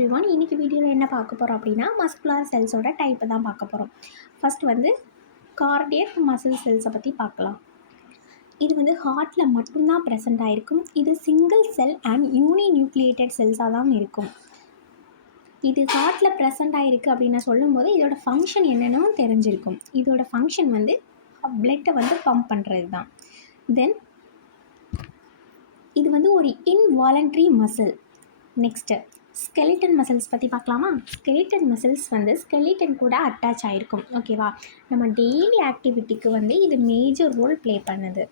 Everyone. இன்னைக்கு வீடியோவில் என்ன பார்க்க போகிறோம் அப்படின்னா மஸ்குலர் செல்ஸோட டைப்பை தான் பார்க்க போகிறோம். ஃபர்ஸ்ட் வந்து கார்டியக் மசில் செல்ஸை பற்றி பார்க்கலாம். இது வந்து ஹார்ட்டில் மட்டும்தான் ப்ரெசென்ட் ஆகிருக்கும். இது single cell and uninucleated செல்ஸாக தான் இருக்கும். இது ஹார்ட்டில் ப்ரெசென்ட் ஆகிருக்கு அப்படின்னு சொல்லும்போது இதோட ஃபங்க்ஷன் என்னென்னு தெரிஞ்சிருக்கும். இதோட ஃபங்க்ஷன் வந்து பிளட்டை வந்து பம்ப் பண்ணுறது தான். தென் இது வந்து ஒரு involuntary muscle. Next skeleton muscles பற்றி பார்க்கலாமா? ஸ்கெலிட்டன் மசில்ஸ் வந்து ஸ்கெலிட்டன் கூட அட்டாச் ஆகிருக்கும். ஓகேவா? நம்ம டெய்லி ஆக்டிவிட்டிக்கு வந்து இது மேஜர் ரோல் ப்ளே பண்ணுது.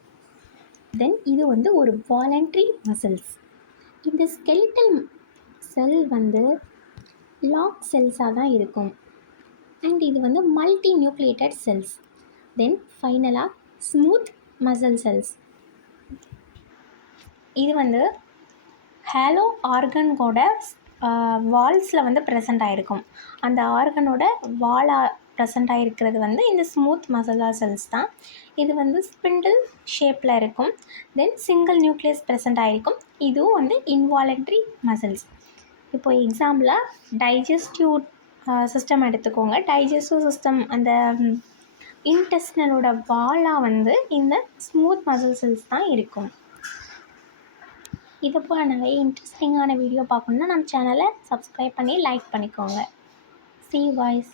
தென் இது வந்து ஒரு வாலண்ட்ரி மசில்ஸ். இந்த ஸ்கெலிட்டன் செல் வந்து லாக் செல்ஸாக தான் இருக்கும். அண்ட் இது வந்து மல்டி நியூக்ளியேட்டட் செல்ஸ். தென் ஃபைனலாக ஸ்மூத் மசில் செல்ஸ். இது வந்து ஹேலோ ஆர்கனோட வால்ஸில் வந்து ப்ரெசென்ட் ஆகிருக்கும். அந்த ஆர்கனோட வாலாக ப்ரெசென்ட் ஆகிருக்கிறது வந்து இந்த ஸ்மூத் மசிலா செல்ஸ் தான். இது வந்து ஸ்பிண்டில் ஷேப்பில் இருக்கும். தென் சிங்கிள் நியூக்ளியஸ் ப்ரெசென்ட் ஆகிருக்கும். இதுவும் வந்து இன்வாலண்ட்ரி மசில்ஸ். இப்போ எக்ஸாம்பிளாக டைஜஸ்டிவ் சிஸ்டம் எடுத்துக்கோங்க. டைஜஸ்டிவ் சிஸ்டம் அந்த இன்டெஸ்டினலோட வாலாக வந்து இந்த ஸ்மூத் மசில் செல்ஸ் தான் இருக்கும். இது போல் நிறைய இன்ட்ரெஸ்டிங்கான வீடியோ பார்க்கணுன்னா நம்ம சேனலை சப்ஸ்கிரைப் பண்ணி லைக் பண்ணிக்கோங்க. See you guys.